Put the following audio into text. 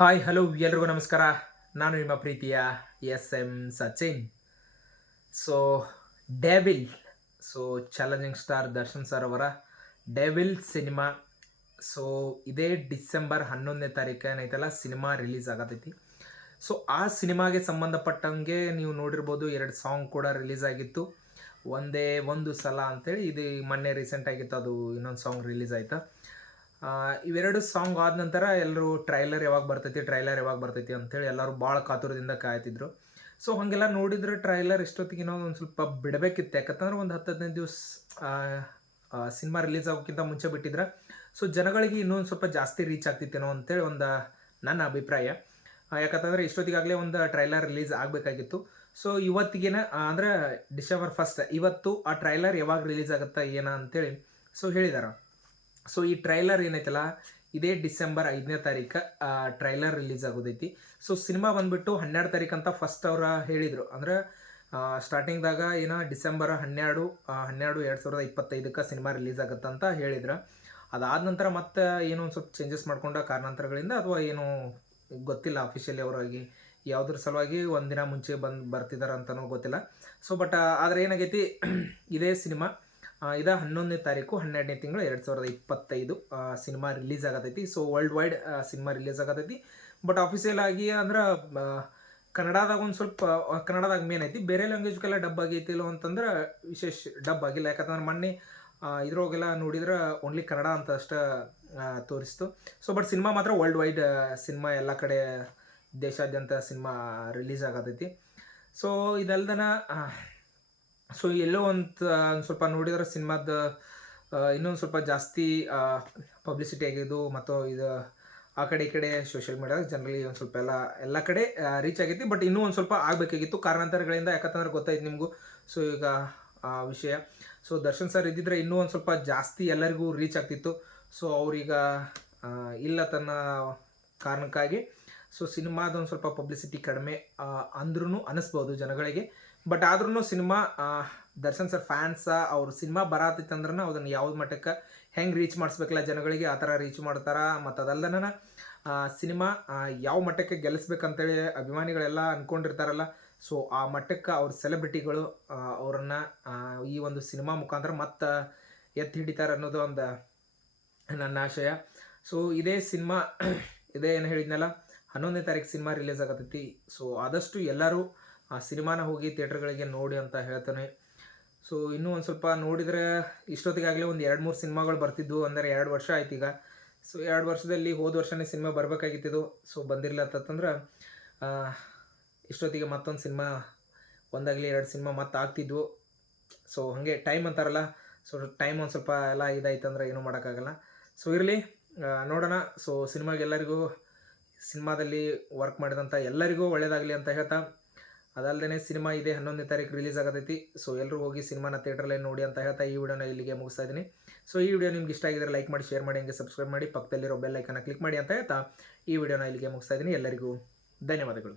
Hi hello ಎಲ್ರಿಗೂ ನಮಸ್ಕಾರ. ನಾನು ನಿಮ್ಮ ಪ್ರೀತಿಯ S M Sachin. So devil, so challenging star Darshan sir ಅವರ ಡೆವಿಲ್ ಸಿನಿಮಾ. ಸೊ ಇದೇ ಡಿಸೆಂಬರ್ 11ನೇ ತಾರೀಕು ಏನೈತಲ್ಲ ಸಿನಿಮಾ ರಿಲೀಸ್ ಆಗತೈತಿ. ಸೊ ಆ ಸಿನಿಮಾಗೆ ಸಂಬಂಧಪಟ್ಟಂಗೆ ನೀವು ನೋಡಿರ್ಬೋದು, 2 ಸಾಂಗ್ ಕೂಡ ರಿಲೀಸ್ ಆಗಿತ್ತು. ಒಂದೇ ಒಂದು ಸಲ ಅಂತೇಳಿ ಇದು ಮೊನ್ನೆ ರೀಸೆಂಟ್ ಆಗಿತ್ತು, ಅದು ಇನ್ನೊಂದು ಸಾಂಗ್ ರಿಲೀಸ್ ಆಯ್ತಾ. ಇವೆರಡು ಸಾಂಗ್ ಆದ ನಂತರ ಎಲ್ಲರೂ ಟ್ರೈಲರ್ ಯಾವಾಗ ಬರ್ತೈತಿ ಅಂತೇಳಿ ಎಲ್ಲರೂ ಭಾಳ ಕಾತುರದಿಂದ ಕಾಯ್ತಿದ್ರು. ಸೊ ಹಾಗೆಲ್ಲ ನೋಡಿದ್ರೆ ಟ್ರೈಲರ್ ಇಷ್ಟೊತ್ತಿಗೆ ಒಂದು ಸ್ವಲ್ಪ ಬಿಡಬೇಕಿತ್ತು. ಯಾಕಂತಂದ್ರೆ ಒಂದು 10-15 ದಿವಸ ಸಿನಿಮಾ ರಿಲೀಸ್ ಆಗೋಕ್ಕಿಂತ ಮುಂಚೆ ಬಿಟ್ಟಿದ್ರೆ ಸೊ ಜನಗಳಿಗೆ ಇನ್ನೊಂದು ಸ್ವಲ್ಪ ಜಾಸ್ತಿ ರೀಚ್ ಆಗ್ತಿತ್ತೇನೋ ಅಂತೇಳಿ ನನ್ನ ಅಭಿಪ್ರಾಯ. ಯಾಕಂತಂದ್ರೆ ಇಷ್ಟೊತ್ತಿಗಾಗಲೇ ಒಂದು ಟ್ರೈಲರ್ ರಿಲೀಸ್ ಆಗಬೇಕಾಗಿತ್ತು. ಸೊ ಇವತ್ತಿಗೇನ ಅಂದರೆ ಡಿಸೆಂಬರ್ 1 ಇವತ್ತು ಆ ಟ್ರೈಲರ್ ಯಾವಾಗ ರಿಲೀಸ್ ಆಗುತ್ತಾ ಏನ ಅಂತೇಳಿ ಸೊ ಹೇಳಿದಾರೆ. ಸೊ ಈ ಟ್ರೈಲರ್ ಏನೈತಲ್ಲ ಇದೇ ಡಿಸೆಂಬರ್ 5ನೇ ತಾರೀಕು ಟ್ರೈಲರ್ ರಿಲೀಸ್ ಆಗೋದೈತಿ. ಸೊ ಸಿನಿಮಾ ಬಂದ್ಬಿಟ್ಟು 12 ತಾರೀಕು ಅಂತ ಫಸ್ಟ್ ಅವ್ರು ಹೇಳಿದರು. ಅಂದ್ರೆ ಸ್ಟಾರ್ಟಿಂಗ್ದಾಗ ಏನೋ ಡಿಸೆಂಬರ್ 12 2025 ಸಿನಿಮಾ ರಿಲೀಸ್ ಆಗುತ್ತಂತ ಹೇಳಿದ್ರು. ಅದಾದ ನಂತರ ಮತ್ತೆ ಏನೋ ಒಂದು ಸ್ವಲ್ಪ ಚೇಂಜಸ್ ಮಾಡ್ಕೊಂಡ ಕಾರಣಾಂತರಗಳಿಂದ ಅಥವಾ ಏನು ಗೊತ್ತಿಲ್ಲ ಅಫಿಷಿಯಲಿ ಅವರಾಗಿ ಯಾವುದ್ರ ಸಲುವಾಗಿ ಒಂದಿನ ಮುಂಚೆ ಬರ್ತಿದ್ದಾರೆ ಅಂತನೂ ಗೊತ್ತಿಲ್ಲ. ಸೊ ಬಟ್ ಆದರೆ ಏನಾಗೈತಿ ಇದೇ ಸಿನಿಮಾ ಇದ 11ನೇ ತಾರೀಕು 12ನೇ ತಿಂಗಳು 2025 ಸಿನಿಮಾ ರಿಲೀಸ್ ಆಗತೈತಿ. So world wide cinema release ಆಗತೈತಿ. ಬಟ್ ಆಫೀಸಿಯಲ್ ಆಗಿ ಅಂದ್ರೆ ಕನ್ನಡದಾಗ ಒಂದು ಸ್ವಲ್ಪ ಕನ್ನಡದಾಗ ಮೇನ್ ಐತಿ, ಬೇರೆ ಲ್ಯಾಂಗ್ವೇಜ್ಗೆಲ್ಲ ಡಬ್ ಆಗೈತಿಲ್ಲ ಅಂತಂದ್ರೆ ವಿಶೇಷ ಡಬ್ ಆಗಿಲ್ಲ. ಯಾಕಂತಂದ್ರೆ ಮೊನ್ನೆ ಇದ್ರೊಳಗೆಲ್ಲ ನೋಡಿದ್ರೆ ಓನ್ಲಿ ಕನ್ನಡ ಅಂತ ಅಷ್ಟೇ ತೋರಿಸ್ತು. ಸೊ ಬಟ್ ಸಿನಿಮಾ ಮಾತ್ರ ವರ್ಲ್ಡ್ ವೈಡ್ ಸಿನಿಮಾ ಎಲ್ಲ ಕಡೆ ದೇಶಾದ್ಯಂತ ಸಿನಿಮಾ ರಿಲೀಸ್ ಆಗತೈತಿ. ಸೊ ಇದಲ್ದನ ಸೊ ಎಲ್ಲೋ ಒಂದು ಸ್ವಲ್ಪ ನೋಡಿದ್ರೆ ಸಿನಿಮಾದ ಇನ್ನೊಂದು ಸ್ವಲ್ಪ ಜಾಸ್ತಿ ಪಬ್ಲಿಸಿಟಿ ಆಗಿದ್ದು ಮತ್ತು ಇದು ಆ ಕಡೆ ಈ ಕಡೆ ಸೋಷಿಯಲ್ ಮೀಡಿಯಾದಾಗ ಜನರಲಿ ಒಂದು ಸ್ವಲ್ಪ ಎಲ್ಲ ಕಡೆ ರೀಚ್ ಆಗೈತಿ. ಬಟ್ ಇನ್ನೂ ಒಂದು ಸ್ವಲ್ಪ ಆಗಬೇಕಾಗಿತ್ತು ಕಾರಣಾಂತರಗಳಿಂದ. ಯಾಕಂತಂದ್ರೆ ಗೊತ್ತಾಯ್ತು ನಿಮಗೂ. ಸೊ ಈಗ ವಿಷಯ, ಸೊ ದರ್ಶನ್ ಸರ್ ಇದ್ದಿದ್ರೆ ಇನ್ನೂ ಒಂದು ಸ್ವಲ್ಪ ಜಾಸ್ತಿ ಎಲ್ಲರಿಗೂ ರೀಚ್ ಆಗ್ತಿತ್ತು. ಸೊ ಅವ್ರೀಗ ಇಲ್ಲ ತನ್ನ ಕಾರಣಕ್ಕಾಗಿ ಸೊ ಸಿನಿಮಾದ ಒಂದು ಸ್ವಲ್ಪ ಪಬ್ಲಿಸಿಟಿ ಕಡಿಮೆ ಅಂದ್ರೂ ಅನಿಸ್ಬೋದು ಜನಗಳಿಗೆ. ಬಟ್ ಆದ್ರೂ ಸಿನಿಮಾ ದರ್ಶನ್ ಸರ್ ಫ್ಯಾನ್ಸ ಅವ್ರು ಸಿನಿಮಾ ಬರತೈತೆ ಅಂದ್ರೆ ಅದನ್ನು ಯಾವ್ದು ಮಟ್ಟಕ್ಕೆ ಹೆಂಗೆ ರೀಚ್ ಮಾಡಿಸ್ಬೇಕಲ್ಲ ಜನಗಳಿಗೆ ಆ ಥರ ರೀಚ್ ಮಾಡ್ತಾರೆ. ಮತ್ತು ಅದಲ್ಲದನ ಸಿನಿಮಾ ಯಾವ ಮಟ್ಟಕ್ಕೆ ಗೆಲ್ಲಿಸ್ಬೇಕಂತೇಳಿ ಅಭಿಮಾನಿಗಳೆಲ್ಲ ಅಂದ್ಕೊಂಡಿರ್ತಾರಲ್ಲ, ಸೊ ಆ ಮಟ್ಟಕ್ಕೆ ಅವ್ರ ಸೆಲೆಬ್ರಿಟಿಗಳು ಅವರನ್ನು ಈ ಒಂದು ಸಿನಿಮಾ ಮುಖಾಂತರ ಮತ್ತೆ ಎತ್ತಿ ಹಿಡಿತಾರೆ ಅನ್ನೋದು ಒಂದು ನನ್ನ ಆಶಯ. ಸೊ ಇದೇ ಸಿನಿಮಾ ಇದೇ ಏನು ಹೇಳಿದ್ನಲ್ಲ 11ನೇ ತಾರೀಕು ಸಿನಿಮಾ ರಿಲೀಸ್ ಆಗತೈತಿ. ಸೊ ಆದಷ್ಟು ಎಲ್ಲರೂ ಆ ಸಿನಿಮಾನ ಹೋಗಿ ಥಿಯೇಟ್ರ್ಗಳಿಗೆ ನೋಡಿ ಅಂತ ಹೇಳ್ತಾನೆ. ಸೊ ಇನ್ನೂ ಒಂದು ಸ್ವಲ್ಪ ನೋಡಿದರೆ ಇಷ್ಟೊತ್ತಿಗಾಗಲೇ ಒಂದು 2-3 ಸಿನಿಮಾಗಳು ಬರ್ತಿದ್ವು. ಅಂದರೆ 2 ವರ್ಷ ಆಯ್ತು ಈಗ. ಸೊ 2 ವರ್ಷದಲ್ಲಿ ಹೋದ ವರ್ಷನೇ ಸಿನಿಮಾ ಬರಬೇಕಾಗಿತ್ತಿದ್ದು. ಸೊ ಬಂದಿರಲಿಲ್ಲತ್ತಂದ್ರೆ ಇಷ್ಟೊತ್ತಿಗೆ ಮತ್ತೊಂದು ಸಿನಿಮಾ ಒಂದಾಗಲಿ 2 ಸಿನಿಮಾ ಮತ್ತೆ ಆಗ್ತಿದ್ವು. ಸೊ ಹಾಗೆ ಟೈಮ್ ಅಂತಾರಲ್ಲ, ಸೊ ಟೈಮ್ ಒಂದು ಸ್ವಲ್ಪ ಎಲ್ಲ ಇದಾಯ್ತಂದ್ರೆ ಏನೂ ಮಾಡೋಕ್ಕಾಗಲ್ಲ. ಸೊ ಇರಲಿ, ನೋಡೋಣ. ಸೊ ಸಿನಿಮಾಗೆಲ್ಲರಿಗೂ ಸಿನಿಮಾದಲ್ಲಿ ವರ್ಕ್ ಮಾಡಿದಂಥ ಎಲ್ಲರಿಗೂ ಒಳ್ಳೆಯದಾಗಲಿ ಅಂತ ಹೇಳ್ತಾ, ಅದಲ್ಲದೆ ಸಿನಿಮಾ ಇದೆ 11ನೇ ತಾರೀಕು ರಿಲೀಸ್ ಆಗತೈತಿ. ಸೊ ಎಲ್ಲರೂ ಹೋಗಿ ಸಿನಿಮಾನ ಥಿಯೇಟ್ರಲ್ಲೇ ನೋಡಿ ಅಂತ ಹೇಳ್ತಾ ಈ ವಿಡಿಯೋನ ಇಲ್ಲಿಗೆ ಮುಗಿಸ್ತಾ ಇದ್ದೀನಿ. ಸೊ ಈ ವಿಡಿಯೋ ನಿಮ್ಗೆ ಇಷ್ಟ ಆಗಿದ್ರೆ ಲೈಕ್ ಮಾಡಿ, ಶೇರ್ ಮಾಡಿ, ಹಂಗೆ ಸಬ್ಸ್ಕ್ರೈಬ್ ಮಾಡಿ, ಪಕ್ಕದಲ್ಲಿರೋ ಬೆಲ್ ಐಕನ್ನ ಕ್ಲಿಕ್ ಮಾಡಿ ಅಂತ ಹೇಳ್ತಾ ಈ ವಿಡಿಯೋನ ಇಲ್ಲಿಗೆ ಮುಗಿಸ್ತಾ ಇದ್ದೀನಿ. ಎಲ್ಲರಿಗೂ ಧನ್ಯವಾದಗಳು.